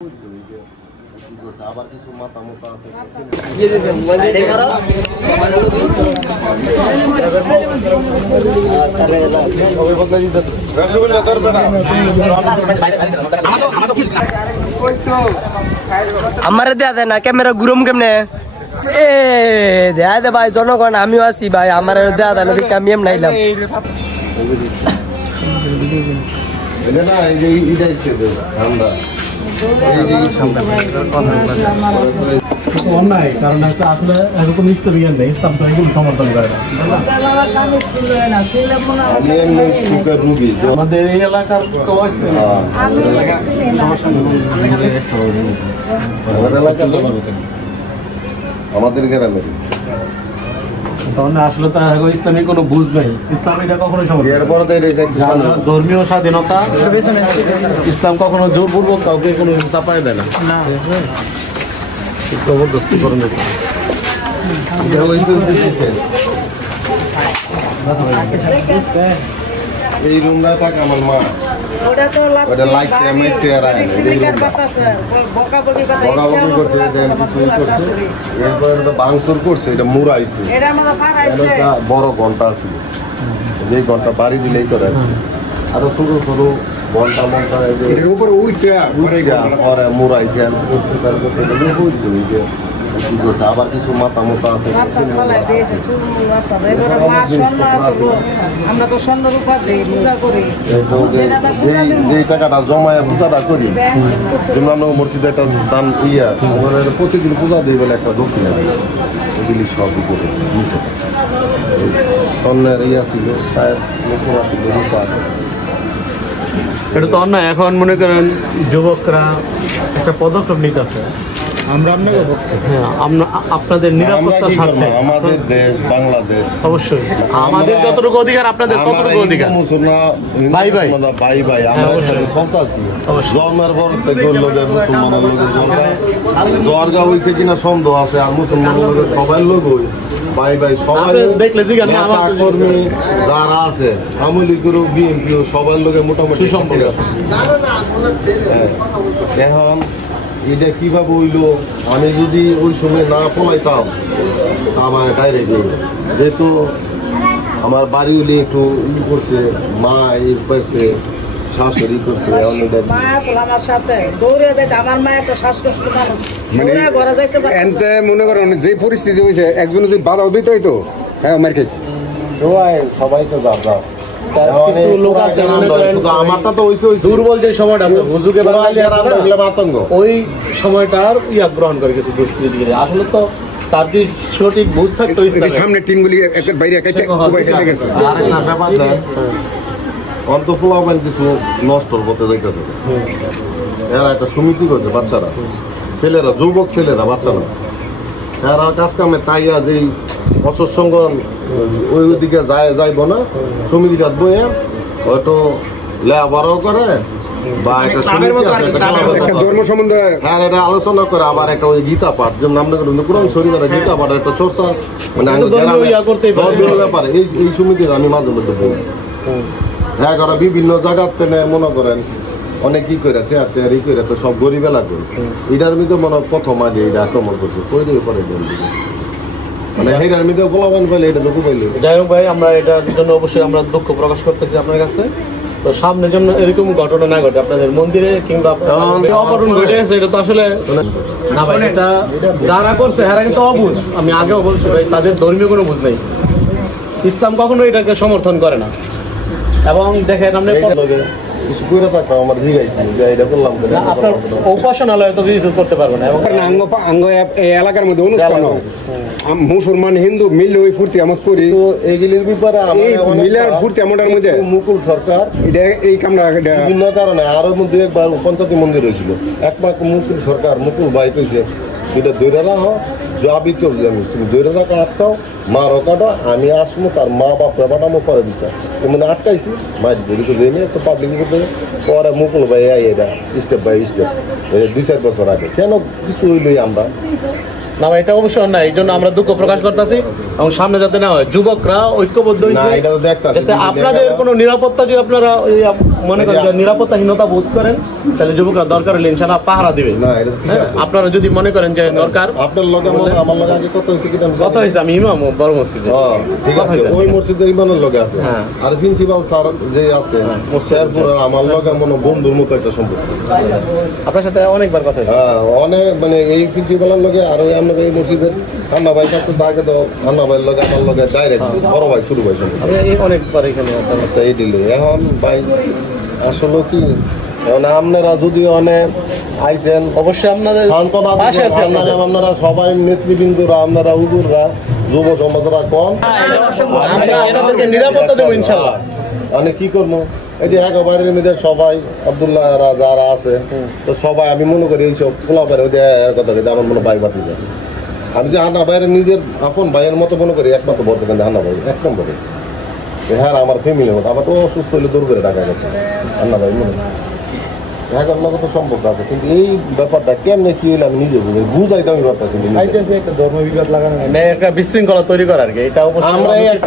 আবার কিছু মাথা মোটা আছে আমার দেয়া দেয় না ক্যামেরা ঘুরম কেমনে এ দেয়া দে ভাই জনগণ আমিও আছি ভাই আমার দেয়া দেয় না দেখে আমি এম নাইলাম অন্যায় কারণ আসলে এরকম ইসলামী নেই ইসলাম তো এগুলো সমর্থন করে না আমাদের এই এলাকার আমাদের গ্রামের আসলে তো ইসলামী কোনো বুঝ নেই ইসলাম এটা কখনো ধর্মীয় স্বাধীনতা ইসলাম কখনো জোরপূর্বক কাউকে কোনো চাপায় দেয় না জবরদস্তি করে নেই এই রুমটা থাক আমার মা ওটা লাইটে মাইটে আর বকাবকি করছে এরপর ভাঙচুর করছে এটা মুড়াইছে বড় ঘন্টা আছে যে ঘন্টা বাড়ি দিলেই করে আরো ছোট ছোট ঘন্টা মন্টা এর উপরে ওইটা মুড়াইছে আবার কিছু মাথা মোটা আছে যে টাকাটা জমায় পূজাটা করি যেমন আমরা মসজিদে একটা দান প্রতিদিন পূজা দিই বলে একটা দক্ষিণ এগুলি সবই করে নিচে স্বর্ণের ইয়া ছিল পায়ের মুখরা ছিল রূপা এটা তো অন্যায় এখন মনে করেন যুবকরা একটা পদক্ষেপ নিতে আছে আপনাদের নিরাপত্তার স্বার্থে আমাদের দেশ বাংলাদেশ অবশ্যই আমাদের যতটুকু অধিকার আপনাদের ততটুকু অধিকার ভাই ভাই ভাই ভাই আমরা চলতেছি জন্মের পর লোকের মুসলমানের লোকের জর্গা হয়েছে কিনা সন্দেহ আছে আর মুসলমানের লোকের সবাই লোক হই ভাই ভাই সবাই দেখলে কর্মী যারা আছে আওয়ামী লীগেরও বিএনপিও সবার লোকের মোটামুটি সম্পর্ক আছে এখন এটা কিভাবে হইলো আমি যদি ওই সময় না পলাইতাম আমার ডাইরেক্ট যেহেতু আমার বাড়ি হলে একটু ই করছে মা ই করছে শাশুড়ি করছে মনে করেন যে পরিস্থিতি হয়েছে একজন যদি বাধাও দিতে হইতো হ্যাঁ মার্কেট সবাই তো যাবো আমারটা তো দুর্বল যে সময়টা আছে হুজুকে আতঙ্ক ওই সময়টার ইয়া গ্রহণ করে গেছে দুষ্কৃতিকারী আসলে তো তার যে সঠিক বুঝ থাকতো সামনে টিমগুলি বাইরে আরেকটা ব্যাপার অন্তঃপ্লাবন কিছু নষ্টর পথে যাইতেছে এরা একটা সমিতি করছে বাচ্চারা ছেলেরা যুবক ছেলেরা বাচ্চারা এরা কাজ কামে তাইয়া যেই অসৎসঙ্গ ওই দিকে যাইব না সমিতিটা বইয়ে হয়তো লেবারও করে বা একটা ধর্ম সম্বন্ধে হ্যাঁ এটা আলোচনা করে আবার একটা ওই গীতা পাঠ যেমন আমরা কোরআন শরীফের গীতা পাঠ একটা চর্চা মানে ব্যাপারে এই সমিতির আমি মাঝে মধ্যে বলি হ্যাঁ করা বিভিন্ন জায়গার থেকে মনে করেন অনেক কি করে তৈরি করে তো সব গরিব এলাকা এটার মধ্যে মনে প্রথম আগে এটা আক্রমণ করছে তৈরি করে মানে এটার মধ্যে বলাবেন পাইলে এটা দুঃখ পাইলে যাই হোক ভাই আমরা এটার জন্য অবশ্যই আমরা দুঃখ প্রকাশ করতেছি আপনার কাছে তো সামনে যেমন এরকম ঘটনা না ঘটে আপনাদের মন্দিরে কিংবা অঘটন ঘটে গেছে এটা তো আসলে না ভাই এটা যারা করছে এরা কিন্তু অবুঝ আমি আগেও বলছি ভাই তাদের ধর্মীয় কোনো বুঝ নেই ইসলাম কখনো এটাকে সমর্থন করে না এবং দেখেন আপনি আপনার উপাসনালয় তো কিছু করতে পারবে না এলাকার মধ্যে অনুষ্ঠান মুসলমান হিন্দু মিললে ওই ফুর্তি আমদ করি তো এইগুলির ব্যাপারে মিলার ফুর্তি আমাদের মধ্যে মুকুল সরকার এটা এই কামনা বিভিন্ন কারণে আরো মধ্যে একবার পঞ্চায়েত মন্দির হয়েছিল একমাত্র মুকুল সরকার মুকুল ভাই কইছে এটা দৈরা রাখো যাবি তো আমি তুমি দৈরা রাখা আটকাও মারও কাটো আমি আসবো তার মা বাপ পাঠামো করে বিচার মানে আটকাইছি মায়ের বেরিয়ে দেয়নি তো পাবলিক পরে মুকুল ভাই এটা স্টেপ বাই স্টেপ 2-4 বছর আগে কেন কিছু হইলই আমরা না এটা অবশ্যই অন্যায় এই জন্য আমরা দুঃখ প্রকাশ করতেছি এবং সামনে যাতে না হয় যুবকরা ঐক্যবদ্ধ হয়েছে আপনাদের কোনো নিরাপত্তা যে আপনারা মনে করেন যে নিরাপত্তাহীনতা বোধ করেন, তাহলে যুবকরা দরকার হলে ইনশাআল্লাহ পাহারা দিবে। না এটা ঠিক আছে। আপনারা যদি মনে করেন যে দরকার, আপনার লগে আমার লগে আগে কত হয়েছে কি কথা হয়েছে, আমি ইমাম বড় মসজিদে। ঠিক আছে, ওই মসজিদের ইমানের লগে আছে। হ্যাঁ। আর প্রিন্সিপাল স্যার যে আছে শেরপুরের, আমার লগে মনে বন্ধুর মতো একটা সম্পর্ক। আপনার সাথে অনেকবার কথা হয়েছে। হ্যাঁ, অনেক মানে এই প্রিন্সিপালের লগে আর ওই আমরা এই মসজিদের আন্না ভাই থাকতো, তাকে তো আন্না ভাইয়ের লগে আমার লগে ডাইরেক্ট বড় ভাই শুরু ভাই সম্পর্ক। আমি অনেকবার এখানে আচ্ছা, এই দিলে এখন ভাই আসলে কি আপনারা যদি অনেক আইসেন অবশ্যই আপনাদের সান্ত্বনা পাশে আছি দিবেন। আপনারা সবাই নেতৃবৃন্দরা, আপনারা হুজুররা, যুব সমাজরা কম, আমরা আপনাদেরকে নিরাপত্তা দেবো ইনশাআল্লাহ। মানে কি করবো, এই যে একেবারের মধ্যে সবাই আব্দুল্লাহ যারা আছে, তো সবাই আমি মনে করি এইসব খোলা পারে ওই যে কথা কিন্তু আমার মনে ভাই বাতি যায়। আমি যে হান্না ভাইয়ের নিজের আপন ভাইয়ের মতো মনে করি, একমাত্র বলতে কিন্তু হান্না ভাই এক নম্বরে। হ্যাঁ, আমার ফ্যামিলি মতো, আমার তো অসুস্থ হলে দূর করে ডাকা গেছে হান্না ভাই মনে হ্যাঁ লোক তো সম্পর্ক আছে, কিন্তু এই ব্যাপারটা কেমনে কি হইলে আমি নিজে বুঝাইতাম এই ব্যাপারটা। কিন্তু একটা ধর্ম বিবাদ লাগানো, একটা বিশৃঙ্খলা তৈরি করা আর কি, এটা অবশ্যই আমরা একটা